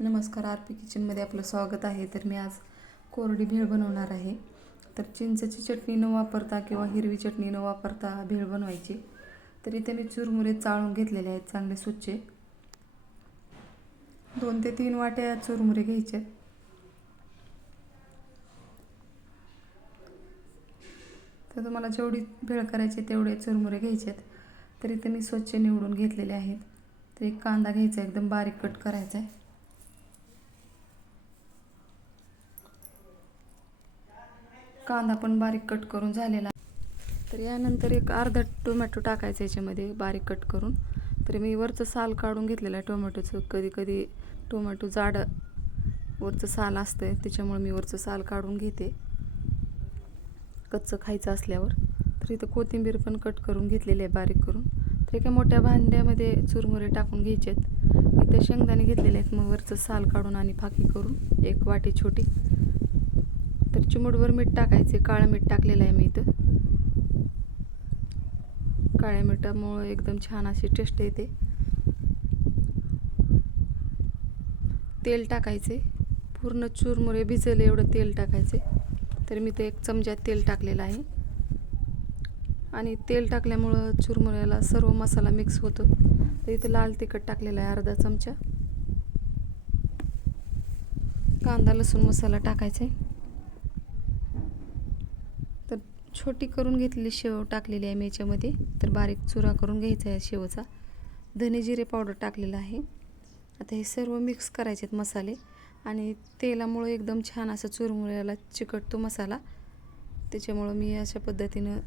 नमस्कार R P किचनमध्ये आपलं स्वागत आहे. तर मी आज कोरडी भेळ बनवणार आहे. तर चिंचची चटणी न वापरता किंवा हिरवी चटणी न वापरता भेळ बनवायची. तर इथे मी चुरमुरे चाळून घेतलेले आहेत चांगले स्वच्छ. दोन ते तीन वाट्या चुरमुरे घ्यायचे. तर तुम्हाला जेवढी भेळ करायची तेवढे चुरमुरे घ्यायचे आहेत. तर इथे मी स्वच्छ निवडून घेतलेले आहेत. तर एक कांदा घ्यायचा एकदम बारीक कट करायचा आहे. कांदा पण बारीक कट करून झालेला तर यानंतर एक अर्धा टोमॅटो टाकायचा याच्यामध्ये बारीक कट करून. तर मी वरचं साल काढून घेतलेलं आहे टोमॅटोचं. कधी कधी टोमॅटो जाड वरचं साल असतं त्याच्यामुळे मी वरचं साल काढून घेते. कच्चं खायचं असल्यावर. तर इथं कोथिंबीर पण कट करून घेतलेली आहे बारीक करून. तर एका मोठ्या भांड्यामध्ये चुरमुरे टाकून घ्यायचे आहेत इथं शेंगदाणे घेतलेले आहेत. मग वरचं साल काढून आणि फाकी करून एक वाटी छोटी तर चिमूटभर मीठ टाकायचे. काळं मीठ टाकलेलं आहे मी इथं. काळ्या मिठामुळं एकदम छान अशी टेस्ट येते. तेल टाकायचे. पूर्ण चुरमुरे भिजले एवढं तेल टाकायचे. तर मी ते एक चमच्यात तेल टाकलेलं आहे. आणि तेल टाकल्यामुळं चुरमुऱ्याला सर्व मसाला मिक्स होतो. तर इथं लाल तिखट टाकलेला आहे अर्धा चमचा. कांदा लसूण मसाला टाकायचा. आहे छोटी करून घेतलेली शेव टाकलेली आहे मी याच्यामध्ये. तर बारीक चुरा करून घ्यायचा आहे शेवचा. धने जिरे पावडर टाकलेला आहे. आता हे सर्व मिक्स करायचे आहेत मसाले. आणि तेलामुळं एकदम छान असं चुरमुऱ्याला चिकटतो मसाला. त्याच्यामुळं मी अशा पद्धतीनं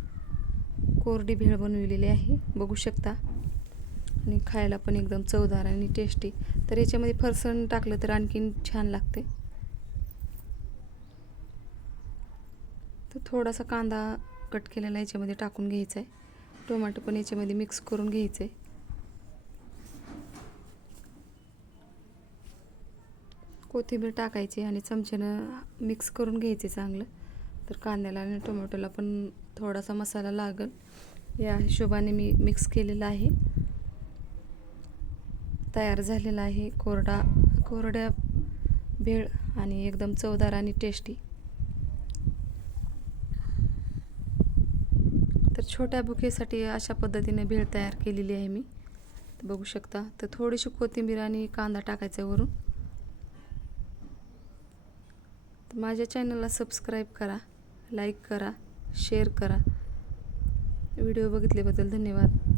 कोरडी भेळ बनविलेली आहे. बघू शकता. आणि खायला पण एकदम चवदार आणि टेस्टी तर याच्यामध्ये फरसण टाकलं तर आणखीन छान लागते. तर थोडासा कांदा कट केलेला याच्यामध्ये टाकून घ्यायचा आहे. टोमॅटो पण याच्यामध्ये मिक्स करून घ्यायचं. आहे कोथिंबीर टाकायची आणि चमच्यानं मिक्स करून घ्यायचे चांगलं. तर कांद्याला आणि टोमॅटोला पण थोडासा मसाला लागल. या हिशोबाने मी मिक्स केलेला आहे. तयार झालेला आहे कोरडा कोरड्या भेळ आणि एकदम चवदार आणि टेस्टी छोट्या बुकेसाठी अशा पद्धतीने भेळ तयार केलेली आहे मी. तर बघू शकता तर थोडीशी कोथिंबीर आणि कांदा टाकायचा वरून. तर माझ्या चॅनलला सबस्क्राईब करा लाईक करा शेअर करा. व्हिडिओ बघितल्याबद्दल धन्यवाद.